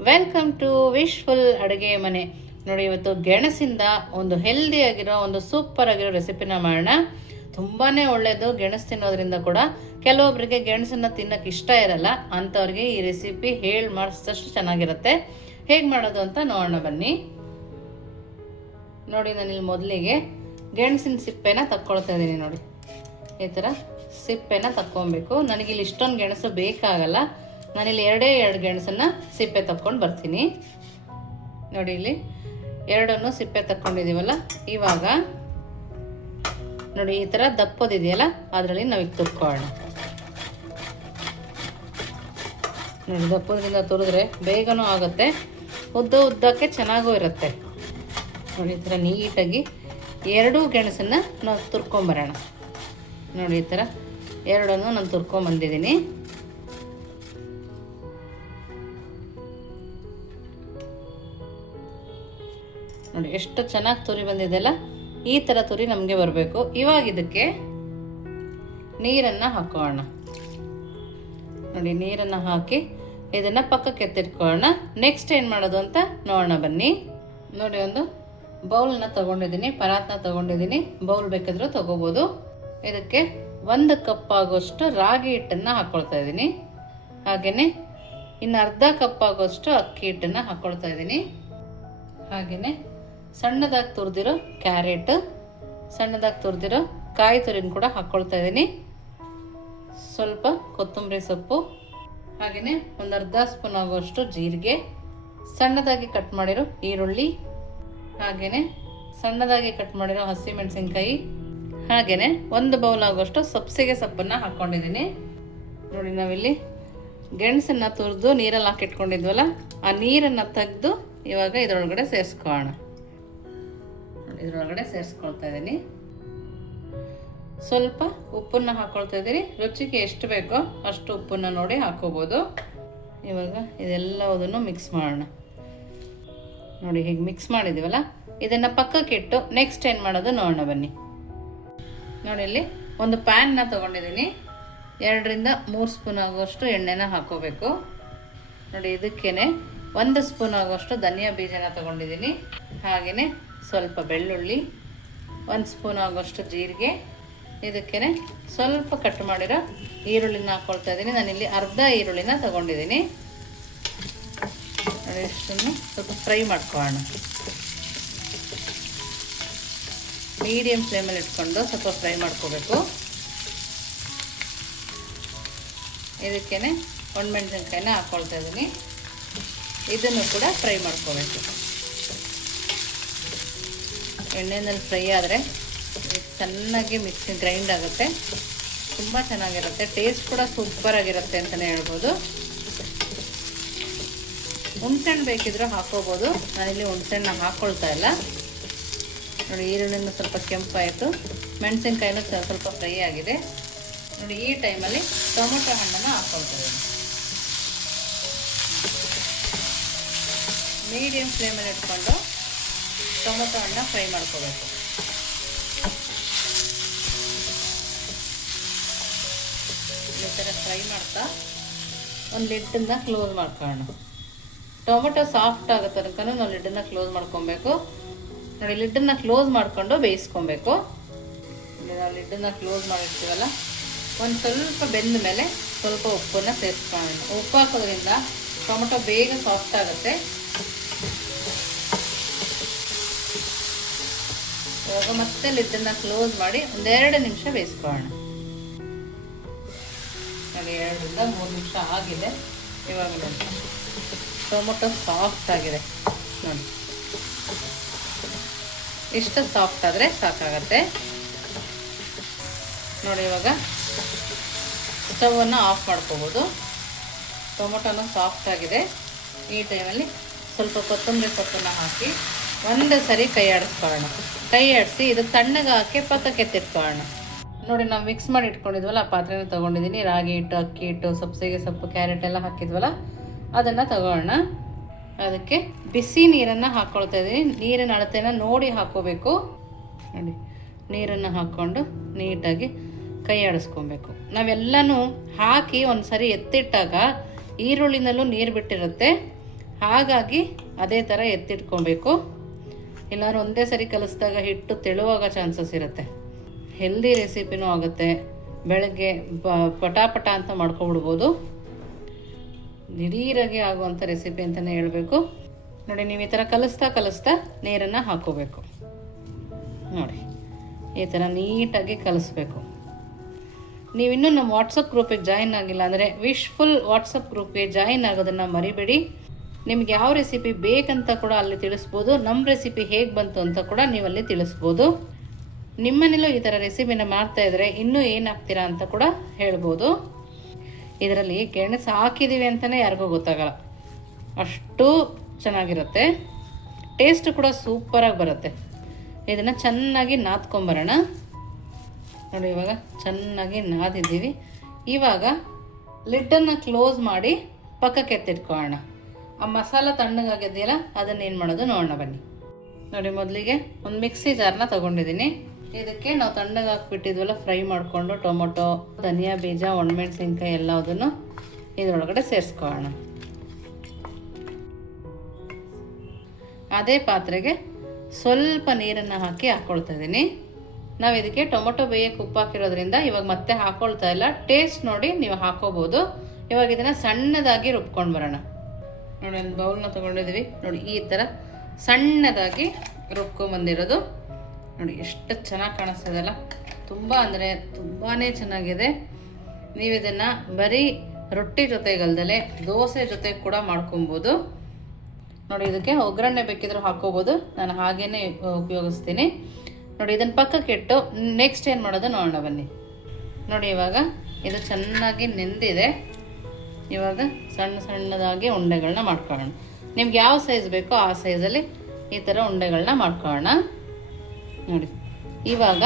Welcome to wishful ಅಡುಗೆ ಮನೆ. ನೋಡಿ, ಇವತ್ತು ಗೆಣಸಿಂದ ಒಂದು ಹೆಲ್ದಿ ಆಗಿರೋ, ಒಂದು ಸೂಪರ್ ಆಗಿರೋ ರೆಸಿಪಿನ ಮಾಡೋಣ. ತುಂಬಾ ಒಳ್ಳೆಯದು ಗೆಣಸು ತಿನ್ನೋದ್ರಿಂದ ಕೂಡ. ಕೆಲವೊಬ್ಬರಿಗೆ ಗೆಣಸನ್ನು ತಿನ್ನೋಕ್ಕೆ ಇಷ್ಟ ಇರಲ್ಲ. ಅಂಥವ್ರಿಗೆ ಈ ರೆಸಿಪಿ ಹೇಳಿ ಮಾಡಿಸಿದಷ್ಟು ಚೆನ್ನಾಗಿರುತ್ತೆ. ಹೇಗೆ ಮಾಡೋದು ಅಂತ ನೋಡೋಣ ಬನ್ನಿ. ನೋಡಿ ನಾನಿಲ್ಲಿ ಮೊದಲಿಗೆ ಗೆಣಸಿನ ಸಿಪ್ಪೆನ ತಕ್ಕೊಳ್ತಾ ಇದ್ದೀನಿ ನೋಡಿ. ಈ ಥರ ಸಿಪ್ಪೆನ ತಕ್ಕೊಬೇಕು ನನಗಿಲ್ಲಿ ಇಷ್ಟೊಂದು ಗೆಣಸು ಬೇಕಾಗಲ್ಲ. ನಾನಿಲ್ಲಿ ಎರಡೇ ಎರಡು ಗೆಣಸನ್ನು ಸಿಪ್ಪೆ ತಕ್ಕೊಂಡು ಬರ್ತೀನಿ. ನೋಡಿ ಇಲ್ಲಿ ಎರಡನ್ನು ಸಿಪ್ಪೆ ತಕ್ಕೊಂಡಿದ್ದೀವಲ್ಲ ಇವಾಗ ನೋಡಿ ಈ ಥರ ದಪ್ಪದಿದೆಯಲ್ಲ, ಅದರಲ್ಲಿ ನಾವೀಗ ತುರ್ಕೊಳ್ಳೋಣ. ನೋಡಿ ದಪ್ಪದಿಂದ ತುರಿದ್ರೆ ಬೇಗನೂ ಆಗುತ್ತೆ, ಉದ್ದ ಉದ್ದಕ್ಕೆ ಚೆನ್ನಾಗೂ ಇರುತ್ತೆ. ನೋಡಿ ಈ ಥರ ನೀಟಾಗಿ ಎರಡೂ ಗೆಣಸನ್ನು ನಾವು ತುರ್ಕೊಂಬರೋಣ ನೋಡಿ ಈ ಥರ ಎರಡನ್ನು ನಾನು ತುರ್ಕೊಂಬಂದಿದ್ದೀನಿ ನೋಡಿ, ಎಷ್ಟು ಚೆನ್ನಾಗಿ ತುರಿ ಬಂದಿದೆಯಲ್ಲ ಈ ಥರ ತುರಿ ನಮಗೆ ಬರಬೇಕು. ಇವಾಗ ಇದಕ್ಕೆ ನೀರನ್ನು ಹಾಕೋಣ. ನೋಡಿ, ನೀರನ್ನು ಹಾಕಿ ಇದನ್ನು ಪಕ್ಕಕ್ಕೆ ಎತ್ತಿಟ್ಕೊಳ್ಳೋಣ. ನೆಕ್ಸ್ಟ್ ಏನು ಮಾಡೋದು ಅಂತ ನೋಡೋಣ ಬನ್ನಿ. ನೋಡಿ, ಒಂದು ಬೌಲ್ನ ತಗೊಂಡಿದ್ದೀನಿ, ಪರಾತ್ನ ತಗೊಂಡಿದ್ದೀನಿ. ಬೌಲ್ ಬೇಕಾದರೂ ತೊಗೋಬೋದು. ಇದಕ್ಕೆ ಒಂದು ಕಪ್ ಆಗೋಷ್ಟು ರಾಗಿ ಹಿಟ್ಟನ್ನು ಹಾಕ್ಕೊಳ್ತಾ ಇದ್ದೀನಿ. ಹಾಗೆಯೇ ಇನ್ನು ಅರ್ಧ ಕಪ್ ಆಗೋಷ್ಟು ಅಕ್ಕಿ ಹಿಟ್ಟನ್ನು ಹಾಕ್ಕೊಳ್ತಾ ಇದ್ದೀನಿ. ಹಾಗೆಯೇ ಸಣ್ಣದಾಗಿ ತುರಿದಿರೋ ಕ್ಯಾರೆಟ್, ಸಣ್ಣದಾಗಿ ತುರಿದಿರೋ ಕಾಯಿ ತುರಿನ ಕೂಡ ಹಾಕ್ಕೊಳ್ತಾ ಇದ್ದೀನಿ ಸ್ವಲ್ಪ ಕೊತ್ತಂಬರಿ ಸೊಪ್ಪು ಹಾಗೆಯೇ ಒಂದು ಅರ್ಧ ಸ್ಪೂನ್ ಆಗುವಷ್ಟು ಜೀರಿಗೆ, ಸಣ್ಣದಾಗಿ ಕಟ್ ಮಾಡಿರೋ ಈರುಳ್ಳಿ ಹಾಗೆಯೇ ಸಣ್ಣದಾಗಿ ಕಟ್ ಮಾಡಿರೋ ಹಸಿಮೆಣಸಿನ್ಕಾಯಿ ಹಾಗೆಯೇ ಒಂದು ಬೌಲ್ ಆಗುವಷ್ಟು ಸಬ್ಸಿಗೆ ಸೊಪ್ಪನ್ನು ಹಾಕ್ಕೊಂಡಿದ್ದೀನಿ ನೋಡಿ ನಾವಿಲ್ಲಿ ಗೆಣಸನ್ನು ತುರಿದು ನೀರಲ್ಲಿ ಹಾಕಿಟ್ಕೊಂಡಿದ್ವಲ್ಲ, ಆ ನೀರನ್ನು ತೆಗೆದು ಇವಾಗ ಇದರೊಳಗಡೆ ಸೇರಿಸ್ಕೊಳ್ಳೋಣ. ಇದರೊಳಗಡೆ ಸೇರಿಸ್ಕೊಳ್ತಾ ಇದ್ದೀನಿ. ಸ್ವಲ್ಪ ಉಪ್ಪನ್ನು ಹಾಕ್ಕೊಳ್ತಾ ಇದ್ದೀನಿ. ರುಚಿಗೆ ಎಷ್ಟು ಬೇಕೋ ಅಷ್ಟು ಉಪ್ಪನ್ನು ನೋಡಿ ಹಾಕೋಬೋದು. ಇವಾಗ ಇದೆಲ್ಲವುದನ್ನು ಮಿಕ್ಸ್ ಮಾಡೋಣ. ನೋಡಿ, ಹೀಗೆ ಮಿಕ್ಸ್ ಮಾಡಿದ್ದೀವಲ್ಲ? ಇದನ್ನು ಪಕ್ಕಕ್ಕೆ ಇಟ್ಟು ನೆಕ್ಸ್ಟ್ ಏನು ಮಾಡೋದು ನೋಡೋಣ ಬನ್ನಿ. ನೋಡಿ, ಇಲ್ಲಿ ಒಂದು ಪ್ಯಾನ್ನ ತೊಗೊಂಡಿದ್ದೀನಿ. ಎರಡರಿಂದ ಮೂರು ಸ್ಪೂನ್ ಆಗುವಷ್ಟು ಎಣ್ಣೆನ ಹಾಕೋಬೇಕು. ನೋಡಿ ಇದಕ್ಕೇ ಒಂದು ಸ್ಪೂನ್ ಆಗುವಷ್ಟು ಧನಿಯಾ ಬೀಜನ ತೊಗೊಂಡಿದ್ದೀನಿ. ಹಾಗೆಯೇ ಸ್ವಲ್ಪ ಬೆಳ್ಳುಳ್ಳಿ, ಒಂದು ಸ್ಪೂನ್ ಆಗೋಷ್ಟು ಜೀರಿಗೆ ಇದಕ್ಕೇ ಸ್ವಲ್ಪ ಕಟ್ ಮಾಡಿರೋ ಈರುಳ್ಳಿನ ಹಾಕ್ಕೊಳ್ತಾ ಇದ್ದೀನಿ. ನಾನಿಲ್ಲಿ ಅರ್ಧ ಈರುಳ್ಳಿನ ತೊಗೊಂಡಿದ್ದೀನಿ. ಇಷ್ಟನ್ನು ಸ್ವಲ್ಪ ಫ್ರೈ ಮಾಡ್ಕೊಳ್ಳೋಣ. ಮೀಡಿಯಮ್ ಫ್ಲೇಮಲ್ಲಿ ಇಟ್ಕೊಂಡು ಸ್ವಲ್ಪ ಫ್ರೈ ಮಾಡ್ಕೋಬೇಕು. ಇದಕ್ಕೇ ಒಣಮೆಣಸಿನ್ಕಾಯಿನ ಹಾಕ್ಕೊಳ್ತಾ ಇದ್ದೀನಿ. ಇದನ್ನು ಕೂಡ ಫ್ರೈ ಮಾಡ್ಕೋಬೇಕು. ಎಣ್ಣೆನಲ್ಲಿ ಫ್ರೈ ಆದರೆ ಚೆನ್ನಾಗಿ ಮಿಕ್ಸಿ, ಗ್ರೈಂಡ್ ಆಗುತ್ತೆ. ತುಂಬ ಚೆನ್ನಾಗಿರುತ್ತೆ. ಟೇಸ್ಟ್ ಕೂಡ ಸೂಪರ್ ಆಗಿರುತ್ತೆ ಅಂತಲೇ ಹೇಳ್ಬೋದು. ಹುಣ್ಸೆಹಣ್ಣು ಬೇಕಿದ್ರೂ ಹಾಕೋಬೋದು. ನಾನಿಲ್ಲಿ ಹುಣ್ಸೆಹಣ್ಣ ಹಾಕ್ಕೊಳ್ತಾ ಇಲ್ಲ. ನೋಡಿ, ಈರುಳ್ಳಿನ ಸ್ವಲ್ಪ ಕೆಂಪಾಯಿತು. ಮೆಣಸಿನ್ಕಾಯಿನೂ ಸ್ವಲ್ಪ ಫ್ರೈ ಆಗಿದೆ. ನೋಡಿ, ಈ ಟೈಮಲ್ಲಿ ಟೊಮೊಟೊ ಹಣ್ಣನ್ನು ಹಾಕ್ಕೊಳ್ತೀವಿ ಮೀಡಿಯಮ್ ಫ್ಲೇಮಲ್ಲಿ ಇಟ್ಕೊಂಡು ಟೊಮೊಟೊ ಹಣ್ಣ ಫ್ರೈ ಮಾಡ್ಕೋಬೇಕು. ಈ ಥರ ಫ್ರೈ ಮಾಡ್ತಾ ಒಂದು ಲಿಡ್ಡನ್ನ ಕ್ಲೋಸ್ ಮಾಡ್ಕೊಳ್ಳೋಣ. ಟೊಮೊಟೊ ಸಾಫ್ಟ್ ಆಗೋ ತನಕ ನಾವು ಲಿಡ್ಡನ್ನ ಕ್ಲೋಸ್ ಮಾಡ್ಕೊಬೇಕು. ನೋಡಿ, ಲಿಡ್ಡನ್ನ ಕ್ಲೋಸ್ ಮಾಡಿಕೊಂಡು ಬೇಯಿಸ್ಕೊಬೇಕು. ನಾವು ಲಿಡ್ಡನ್ನ ಕ್ಲೋಸ್ ಮಾಡಿರ್ತೀವಲ್ಲ, ಒಂದು ಸ್ವಲ್ಪ ಬೆಂದ ಮೇಲೆ ಸ್ವಲ್ಪ ಉಪ್ಪನ್ನು ಸೇರಿಸ್ಕೊಳ್ಳೋಣ. ಉಪ್ಪು ಹಾಕೋದ್ರಿಂದ ಟೊಮೊಟೊ ಬೇಗ ಸಾಫ್ಟ್ ಆಗುತ್ತೆ. ಇವಾಗ ಮತ್ತೆ ಲಿಡ್ಡನ್ನ ಕ್ಲೋಸ್ ಮಾಡಿ ಒಂದೆರಡು ನಿಮಿಷ ಬೇಯಿಸ್ಕೊಳ್ಳೋಣ. ಎರಡರಿಂದ ಮೂರು ನಿಮಿಷ ಆಗಿದೆ. ಇವಾಗ ನೋಡಿ. ಟೊಮೊಟೊ ಸಾಫ್ಟ್ ಆಗಿದೆ. ನೋಡಿ. ಇಷ್ಟು ಸಾಫ್ಟ್ ಆದರೆ ಸಾಕಾಗತ್ತೆ. ನೋಡಿ, ಇವಾಗ ಸ್ಟವನ್ನು ಆಫ್ ಮಾಡ್ಕೋಬೋದು. ಟೊಮೊಟೊನು ಸಾಫ್ಟ್ ಆಗಿದೆ. ಈ ಟೈಮಲ್ಲಿ ಸ್ವಲ್ಪ ಕೊತ್ತಂಬರಿ ಸೊಪ್ಪನ್ನು ಹಾಕಿ ಒಂದು ಸರಿ ಕೈ ಆಡಿಸ್ಕೊಳ್ಳೋಣ ಕೈ ಆಡಿಸಿ ಇದು ತಣ್ಣಗೆ ಹಾಕಿ ಪಕ್ಕಕ್ಕೆ ಎತ್ತಿಟ್ಕೊಳ್ಳೋಣ ನೋಡಿ ನಾವು ಮಿಕ್ಸ್ ಮಾಡಿ ಇಟ್ಕೊಂಡಿದ್ವಲ್ಲ, ಆ ಪಾತ್ರೆನ ತೊಗೊಂಡಿದ್ದೀನಿ ರಾಗಿ ಹಿಟ್ಟು, ಅಕ್ಕಿ ಹಿಟ್ಟು ಸಬ್ಸಿಗೆ ಸೊಪ್ಪು, ಕ್ಯಾರೆಟ್ ಎಲ್ಲ ಹಾಕಿದ್ವಲ್ಲ, ಅದನ್ನು ತಗೊಳ್ಳೋಣ ಅದಕ್ಕೆ ಬಿಸಿ ನೀರನ್ನು ಹಾಕ್ಕೊಳ್ತಾ ಇದ್ದೀನಿ ನೀರಿನ ಅಳತೆನ ನೋಡಿ ಹಾಕ್ಕೋಬೇಕು ನೋಡಿ, ನೀರನ್ನು ಹಾಕ್ಕೊಂಡು ನೀಟಾಗಿ ಕೈ ಆಡಿಸ್ಕೊಬೇಕು. ನಾವೆಲ್ಲನೂ ಹಾಕಿ ಒಂದು ಸರಿ ಎತ್ತಿಟ್ಟಾಗ ಈರುಳ್ಳಿನಲ್ಲೂ ನೀರು ಬಿಟ್ಟಿರುತ್ತೆ. ಹಾಗಾಗಿ ಅದೇ ಥರ ಎತ್ತಿಟ್ಕೊಬೇಕು. ಇಲ್ಲಾಂದ್ರೆ ಒಂದೇ ಸರಿ ಕಲಿಸಿದಾಗ ಹಿಟ್ಟು ತೆಳುವಾಗ ಚಾನ್ಸಸ್ ಇರುತ್ತೆ. ಹೆಲ್ದಿ ರೆಸಿಪಿನೂ ಆಗುತ್ತೆ. ಬೆಳಗ್ಗೆ ಪಟಾಪಟ ಅಂತ ಮಾಡ್ಕೊಬಿಡ್ಬೋದು. ದಿಢೀರಾಗಿ ಆಗುವಂಥ ರೆಸಿಪಿ ಅಂತಲೇ ಹೇಳಬೇಕು. ನೋಡಿ, ನೀವು ಈ ಥರ ಕಲಿಸ್ತಾ ಕಲಿಸ್ತಾ ನೀರನ್ನು ಹಾಕೋಬೇಕು. ನೋಡಿ, ಈ ಥರ ನೀಟಾಗಿ ಕಲಿಸ್ಬೇಕು. ನೀವಿನ್ನೂ ನಮ್ಮ ವಾಟ್ಸಪ್ ಗ್ರೂಪಿಗೆ ಜಾಯಿನ್ ಆಗಿಲ್ಲ ಅಂದರೆ ವಿಶ್ಫುಲ್ ವಾಟ್ಸಪ್ ಗ್ರೂಪ್ಗೆ ಜಾಯಿನ್ ಆಗೋದನ್ನು ಮರಿಬೇಡಿ. ನಿಮ್ಗೆ ಯಾವ ರೆಸಿಪಿ ಬೇಕಂತ ಕೂಡ ಅಲ್ಲಿ ತಿಳಿಸ್ಬೋದು ನಮ್ಮ ರೆಸಿಪಿ ಹೇಗೆ ಬಂತು ಅಂತ ಕೂಡ ನೀವು ಅಲ್ಲಿ ತಿಳಿಸ್ಬೋದು. ನಿಮ್ಮನೇಲೂ ಈ ಥರ ರೆಸಿಪಿನ ಮಾಡ್ತಾ ಇದ್ರೆ ಇನ್ನೂ ಏನಾಗ್ತೀರಾ ಅಂತ ಕೂಡ ಹೇಳ್ಬೋದು. ಇದರಲ್ಲಿ ಗೆಣಸು ಹಾಕಿದ್ದೀವಿ ಅಂತಲೇ ಯಾರಿಗೂ ಗೊತ್ತಾಗಲ್ಲ. ಅಷ್ಟು ಚೆನ್ನಾಗಿರುತ್ತೆ. ಟೇಸ್ಟ್ ಕೂಡ ಸೂಪರಾಗಿ ಬರುತ್ತೆ. ಇದನ್ನು ಚೆನ್ನಾಗಿ ನಾದ್ಕೊಂಬರೋಣ. ನೋಡಿ ಇವಾಗ ಚೆನ್ನಾಗಿ ನಾದಿದ್ದೀವಿ. ಇವಾಗ ಲಿಡ್ಡನ್ನು ಕ್ಲೋಸ್ ಮಾಡಿ ಪಕ್ಕಕ್ಕೆ ಎತ್ತಿಟ್ಕೊಳ್ಳೋಣ. ಆ ಮಸಾಲ ತಣ್ಣಗಾಗಿದೆಯಲ್ಲ ಅದನ್ನು ಏನು ಮಾಡೋದು? ನೋಡೋಣ ಬನ್ನಿ. ನೋಡಿ, ಮೊದಲಿಗೆ ಒಂದು ಮಿಕ್ಸಿ ಜಾರ್ನ ತೊಗೊಂಡಿದ್ದೀನಿ. ಇದಕ್ಕೆ ನಾವು ತಣ್ಣಗೆ ಹಾಕ್ಬಿಟ್ಟಿದ್ವಲ್ಲ, ಫ್ರೈ ಮಾಡಿಕೊಂಡು ಟೊಮೊಟೊ, ಧನಿಯಾ, ಬೀಜ, ಒಣಮೆಣಸಿನ್ಕಾಯಿ ಎಲ್ಲದನ್ನು ಇದರೊಳಗಡೆ ಸೇರಿಸ್ಕೊಳ್ಳೋಣ. ಅದೇ ಪಾತ್ರೆಗೆ ಸ್ವಲ್ಪ ನೀರನ್ನು ಹಾಕಿ ಹಾಕ್ಕೊಳ್ತಾ ಇದ್ದೀನಿ. ನಾವು ಇದಕ್ಕೆ ಟೊಮೊಟೊ ಬೇಯಕ್ಕೆ ಉಪ್ಪು ಹಾಕಿರೋದ್ರಿಂದ ಇವಾಗ ಮತ್ತೆ ಹಾಕ್ಕೊಳ್ತಾ ಇಲ್ಲ. ಟೇಸ್ಟ್ ನೋಡಿ, ನೀವು ಹಾಕೋಬೋದು. ಇವಾಗ ಇದನ್ನು ಸಣ್ಣದಾಗಿ ರುಬ್ಕೊಂಡು ಬರೋಣ. ನೋಡಿ ಒಂದು ಬೌಲ್ನ ತೊಗೊಂಡಿದ್ದೀವಿ. ನೋಡಿ, ಈ ಥರ ಸಣ್ಣದಾಗಿ ರುಬ್ಕೊಂಬಂದಿರೋದು ನೋಡಿ, ಎಷ್ಟು ಚೆನ್ನಾಗಿ ಕಾಣಿಸ್ತದಲ್ಲ ತುಂಬ ಅಂದರೆ ತುಂಬಾ ಚೆನ್ನಾಗಿದೆ. ನೀವು ಇದನ್ನು ಬರೀ ರೊಟ್ಟಿ ಜೊತೆಗಲ್ದಲೆ ದೋಸೆ ಜೊತೆ ಕೂಡ ಮಾಡ್ಕೊಬೋದು. ನೋಡಿ, ಇದಕ್ಕೆ ಒಗ್ಗರಣೆ ಬೇಕಿದ್ರು ಹಾಕೋಬೋದು ನಾನು ಹಾಗೇನೆ ಉಪಯೋಗಿಸ್ತೀನಿ. ನೋಡಿ ಇದನ್ನು ಪಕ್ಕಕ್ಕೆ ಇಟ್ಟು ನೆಕ್ಸ್ಟ್ ಏನು ಮಾಡೋದು ನೋಡೋಣ ಬನ್ನಿ. ನೋಡಿ, ಇವಾಗ ಇದು ಚೆನ್ನಾಗಿ ನೆಂದಿದೆ. ಇವಾಗ ಸಣ್ಣ ಸಣ್ಣದಾಗಿ ಉಂಡೆಗಳನ್ನ ಮಾಡ್ಕೊಳ್ಳೋಣ. ನಿಮ್ಗೆ ಯಾವ ಸೈಜ್ ಬೇಕೋ ಆ ಸೈಜಲ್ಲಿ ಈ ಥರ ಉಂಡೆಗಳನ್ನ ಮಾಡ್ಕೊಳ್ಳೋಣ. ನೋಡಿ, ಇವಾಗ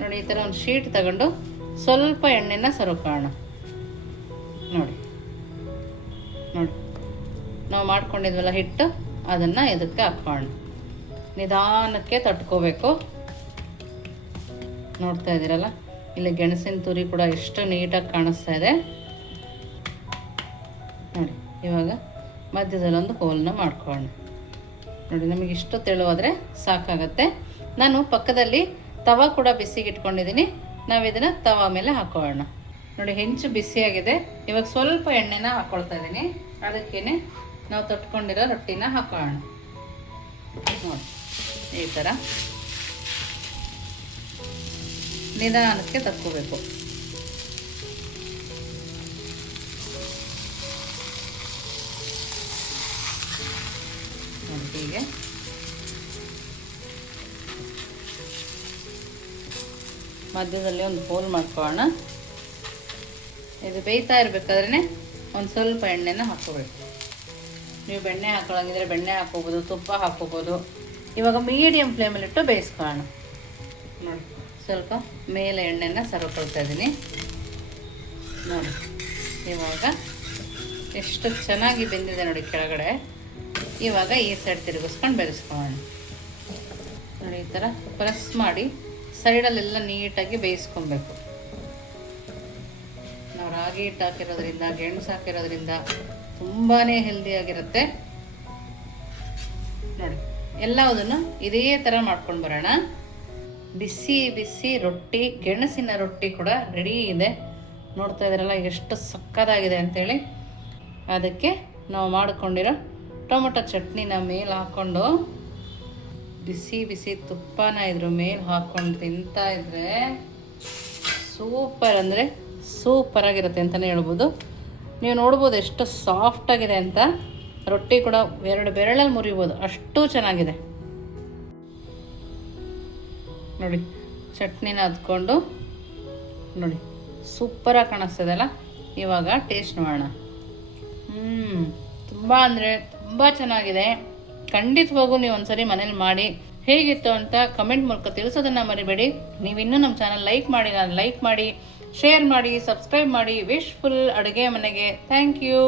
ನೋಡಿ ಈ ಥರ ಒಂದು ಶೀಟ್ ತಗೊಂಡು ಸ್ವಲ್ಪ ಎಣ್ಣೆನ ಸರುಕೋಣ ನೋಡಿ ನೋಡಿ, ನಾವು ಮಾಡ್ಕೊಂಡಿದ್ವಲ್ಲ ಹಿಟ್ಟು, ಅದನ್ನು ಇದಕ್ಕೆ ಹಾಕೋಣ ನಿಧಾನಕ್ಕೆ ತಟ್ಕೋಬೇಕು. ನೋಡ್ತಾ ಇದ್ದೀರಲ್ಲ, ಇಲ್ಲಿ ಗೆಣಸಿನ ತುರಿ ಕೂಡ ಎಷ್ಟು ನೀಟಾಗಿ ಕಾಣಿಸ್ತಾ ಇದೆ. ನೋಡಿ, ಇವಾಗ ಮಧ್ಯದಲ್ಲಿ ಒಂದು ಹೋಲನ್ನ ಮಾಡ್ಕೊಳ್ಳೋಣ. ನೋಡಿ, ನಮಗೆ ಇಷ್ಟು ತೆಳುವಾದರೆ ಸಾಕಾಗತ್ತೆ. ನಾನು ಪಕ್ಕದಲ್ಲಿ ತವ ಕೂಡ ಬಿಸಿಗೆ ಇಟ್ಕೊಂಡಿದ್ದೀನಿ ನಾವು ಇದನ್ನು ತವ ಮೇಲೆ ಹಾಕೊಳ್ಳೋಣ. ನೋಡಿ, ಹೆಂಚು ಬಿಸಿಯಾಗಿದೆ. ಇವಾಗ ಸ್ವಲ್ಪ ಎಣ್ಣೆನ ಹಾಕ್ಕೊಳ್ತಾ ಇದ್ದೀನಿ. ಅದಕ್ಕೇನೆ ನಾವು ತೊಟ್ಕೊಂಡಿರೋ ರೊಟ್ಟಿನ ಹಾಕೊಳ್ಳೋಣ. ನೋಡಿ, ಈ ಥರ ನಿಧಾನಕ್ಕೆ ತಕ್ಕೋಬೇಕು ಹೀಗೆ. ಮಧ್ಯದಲ್ಲಿ ಒಂದು ಹೋಲ್ ಮಾಡ್ಕೊಳ್ಳೋಣ. ಇದು ಬೇಯ್ತಾ ಇರಬೇಕಾದ್ರೆ ಒಂದು ಸ್ವಲ್ಪ ಎಣ್ಣೆನ ಹಾಕ್ಕೋಬೇಕು. ನೀವು ಬೆಣ್ಣೆ ಹಾಕೊಳ್ಳೋಂಗಿದ್ರೆ ಬೆಣ್ಣೆ ಹಾಕೋಬೋದು ತುಪ್ಪ ಹಾಕೋಬೋದು ಇವಾಗ ಮೀಡಿಯಮ್ ಫ್ಲೇಮಲ್ಲಿಟ್ಟು ಬೇಯಿಸ್ಕೊಳ್ಳೋಣ. ನೋಡಿ. ಸ್ವಲ್ಪ ಮೇಲೆ ಎಣ್ಣೆನ ಸರ್ಕೊಳ್ತಾ ಇದ್ದೀನಿ. ನೋಡಿ ಇವಾಗ ಎಷ್ಟು ಚೆನ್ನಾಗಿ ಬೆಂದಿದೆ ನೋಡಿ ಕೆಳಗಡೆ. ಇವಾಗ ಈ ಸೈಡ್ ತಿರುಗಿಸ್ಕೊಂಡು ಬೆರೆಸ್ಕೊಳ್ಳೋಣ. ನೋಡಿ, ಈ ಥರ ಪ್ರೆಸ್ ಮಾಡಿ ಸೈಡಲ್ಲೆಲ್ಲ ನೀಟಾಗಿ ಬೇಯಿಸ್ಕೊಬೇಕು. ನಾವು ರಾಗಿ ಹಿಟ್ಟು ಹಾಕಿರೋದ್ರಿಂದ, ಗೆಣಸು ಹಾಕಿರೋದ್ರಿಂದ ತುಂಬಾ ಹೆಲ್ದಿಯಾಗಿರುತ್ತೆ ನೋಡಿ, ಎಲ್ಲವುದನ್ನು ಇದೇ ಥರ ಮಾಡ್ಕೊಂಡು ಬರೋಣ. ಬಿಸಿ ಬಿಸಿ ರೊಟ್ಟಿ, ಗೆಣಸಿನ ರೊಟ್ಟಿ ಕೂಡ ರೆಡಿ ಇದೆ. ನೋಡ್ತಾ ಇದ್ರಲ್ಲ ಎಷ್ಟು ಸಕ್ಕದಾಗಿದೆ ಅಂತೇಳಿ. ಅದಕ್ಕೆ ನಾವು ಮಾಡ್ಕೊಂಡಿರೋ ಟೊಮೊಟೊ ಚಟ್ನಿನ ಮೇಲೆ ಹಾಕ್ಕೊಂಡು ಬಿಸಿ ಬಿಸಿ ತುಪ್ಪನ ಇದ್ರ ಮೇಲೆ ಹಾಕ್ಕೊಂಡು ತಿಂತಾ ಇದ್ರೆ ಸೂಪರ್ ಅಂದರೆ ಸೂಪರಾಗಿರುತ್ತೆ ಅಂತಲೇ ಹೇಳ್ಬೋದು. ನೀವು ನೋಡ್ಬೋದು ಎಷ್ಟು ಸಾಫ್ಟಾಗಿದೆ ಅಂತ. ರೊಟ್ಟಿ ಕೂಡ ಎರಡು ಬೆರಳಲ್ಲಿ ಮುರಿಬೋದು. ಅಷ್ಟು ಚೆನ್ನಾಗಿದೆ. ನೋಡಿ, ಚಟ್ನಿನ ಹದ್ಕೊಂಡು ನೋಡಿ ಸೂಪರಾಗಿ ಕಾಣಿಸ್ತದಲ್ಲ? ಇವಾಗ ಟೇಸ್ಟ್ ಮಾಡೋಣ ಹ್ಞೂ ತುಂಬ ಅಂದರೆ ತುಂಬ ಚೆನ್ನಾಗಿದೆ. ಖಂಡಿತವಾಗೂ ನೀವು ಒಂದ್ಸರಿ ಮನೇಲಿ ಮಾಡಿ. ಹೇಗಿತ್ತು ಅಂತ ಕಮೆಂಟ್ ಮೂಲಕ ತಿಳಿಸೋದನ್ನು ಮರಿಬೇಡಿ. ನೀವು ಇನ್ನೂ ನಮ್ಮ ಚಾನಲ್ ಲೈಕ್ ಮಾಡಿ, ನಾನು ಲೈಕ್ ಮಾಡಿ ಶೇರ್ ಮಾಡಿ ಸಬ್ಸ್ಕ್ರೈಬ್ ಮಾಡಿ. ವಿಶ್ಫುಲ್ ಅಡುಗೆ ಮನೆಗೆ. Thank you